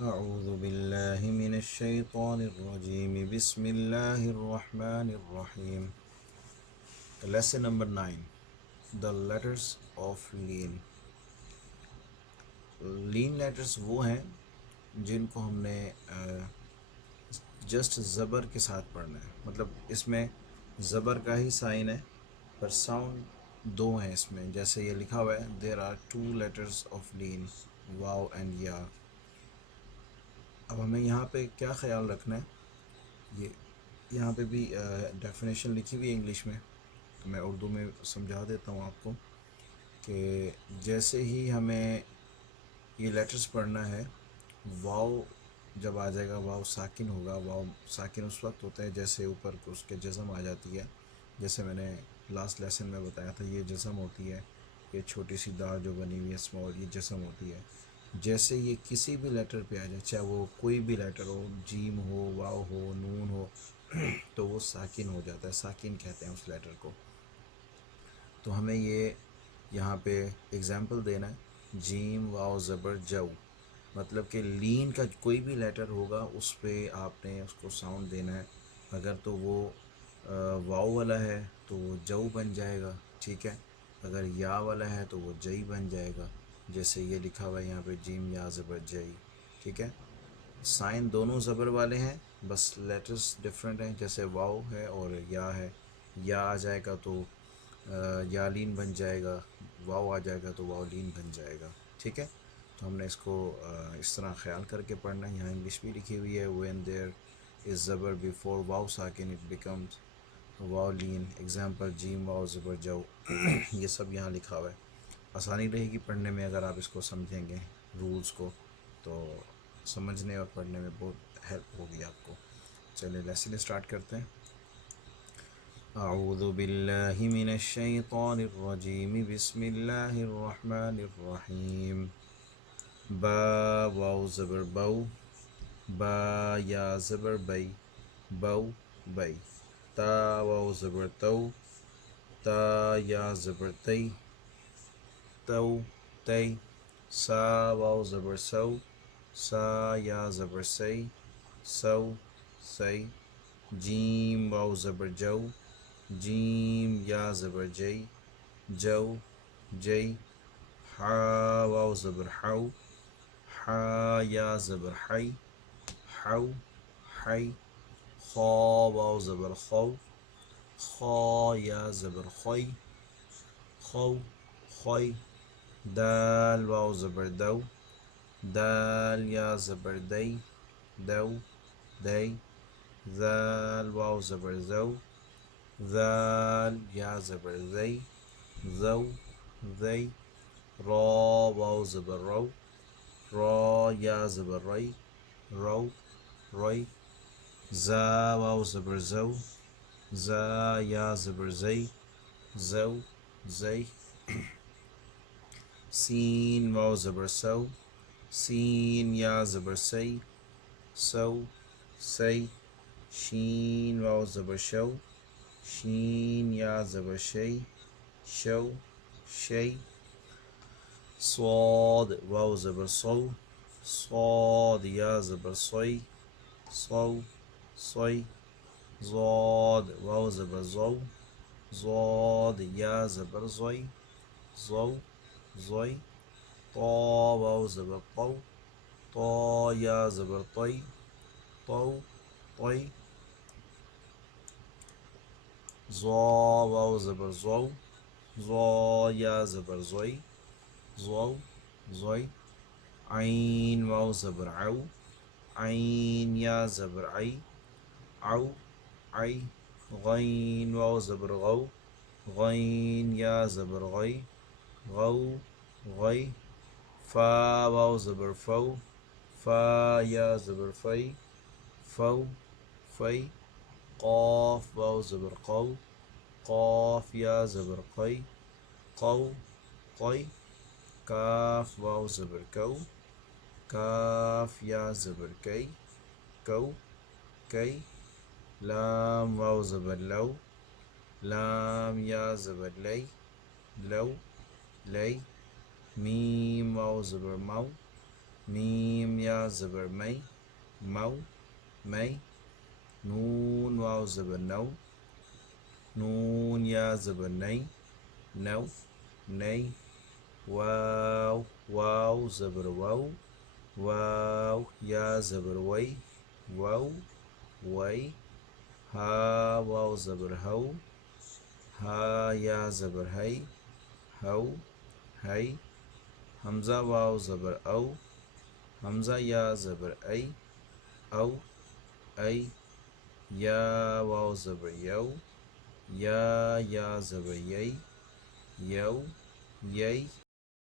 اعوذ باللہ من الشیطان الرجیم بسم اللہ الرحمن الرحیم. Lesson number 9. The letters of لین. لین لیٹرز وہ ہیں جن کو ہم نے جسٹ زبر کے ساتھ پڑھنا ہے. مطلب اس میں زبر کا ہی سائن ہے پر ساؤنڈ دو ہیں اس میں. جیسے یہ لکھا ہوا ہے there are two letters of لین واو اینڈ یا. اب ہمیں یہاں پہ کیا خیال رکھنا ہے، یہاں پہ بھی ڈیفینیشن لکھی ہوئی ہے انگلش میں، تو میں اردو میں سمجھا دیتا ہوں آپ کو کہ جیسے ہی ہمیں یہ لیٹرز پڑھنا ہے، واو جب آ جائے گا واو ساکن ہوگا. واو ساکن اس وقت ہوتا ہے جیسے اوپر اس کے جزم آ جاتی ہے. جیسے میں نے لاسٹ لیسن میں بتایا تھا یہ جزم ہوتی ہے، یہ چھوٹی سی دار جو بنی ہوئی ہے اسمال، یہ جزم ہوتی ہے. جیسے یہ کسی بھی لیٹر پہ آ جائے، چاہے وہ کوئی بھی لیٹر ہو، جیم ہو، واو ہو، نون ہو، تو وہ ساکن ہو جاتا ہے. ساکن کہتے ہیں اس لیٹر کو. تو ہمیں یہ یہاں پہ اگزامپل دینا ہے، جیم واو زبر جو. مطلب کہ لین کا کوئی بھی لیٹر ہوگا اس پہ آپ نے اس کو ساؤنڈ دینا ہے. اگر تو وہ واو والا ہے تو وہ جو بن جائے گا، ٹھیک ہے. اگر یا والا ہے تو وہ جئی بن جائے گا. جیسے یہ لکھا ہوا ہے یہاں پہ جیم یا زبر جئی، ٹھیک ہے. سائن دونوں زبر والے ہیں، بس لیٹرز ڈفرینٹ ہیں. جیسے واو ہے اور یا ہے، یا آ جائے گا تو یا لین بن جائے گا، واو آ جائے گا تو واو لین بن جائے گا، ٹھیک ہے. تو ہم نے اس کو اس طرح خیال کر کے پڑھنا ہے. یہاں انگلش بھی لکھی ہوئی ہے وین دیر از زبر بیفور واو ساکن اٹ بیکمز واو لین. ایگزامپل جیم واو زبر جو. یہ سب یہاں لکھا ہوا ہے. آسانی رہے گی پڑھنے میں اگر آپ اس کو سمجھیں گے رولز کو، تو سمجھنے اور پڑھنے میں بہت ہیلپ ہوگی آپ کو. چلے لیسن اسٹارٹ کرتے ہیں. اعوذ باللہ من الشیطان الرجیم بسم اللہ الرحمن الرحیم. با واو زبر بو، با یا زبر بئی، بو بئی. تا واو زبر تو، تا یا زبر تی، تو تی. سا واو زبر سو، سا یا زبر سی، سو سی. جیم واو زبر جو، جیم یا زبر جئی، جو جئی. حا واو زبر حو، حا یا زبر حی، حو حی. خا واو زبر خو، خا یا زبر خوی، خو خوی. دال واو زبر دو، دال یا زبر دئی، دو دئی. ذال واو زبر زو، ذال یا زبر زئی، زو زئی. را واو زبر رو، را یا زبر رئی، رو رئی. زا واو زبر زو، زا یا زبر زئی، زو زئی. سین واو زبر سو، سین یا زبر سی، سو سی. شین واو زبر شو، شین یا زبر شی، شو شی. صاد واو زبر صو، صاد یا زبر صوی، صو صوی. ضاد واو زبر زو، ضاد یا زبر زوی، زو زوی. طا واو زبر طو، طا یا زبر طی، طو طی. ظا واو زبر زو، ظا یا زبر زوی، زو زوی. عین واو زبر عو، عین یا زبر عی، عو عی. غین واو زبر غو، غین یا زبر غی، غو غی. فا واو زبر فو، فا یا زبر فی، فو فی. قاف واو زبر قو، قاف یا زبر قی، قو قی. کاف واو زبر کو، کاف یا زبر کئی، کو کئی. لام واو زبر لو، لام یا زبر لئی، لو لئی. میم واو زبر مو، میم یا زبر میں مو میں نون واو زبر نو نون یا زبر نئی نو نئی واو واو زبر واو واو یا زبر وئی واو وئی ہا واو زبر ہو ہا یا زبر ہئی ہو ہئی حمزہ واو زبر او حمزہ یا زبر ای او ای یا واو زبر یو یا زبر یئی یو یئی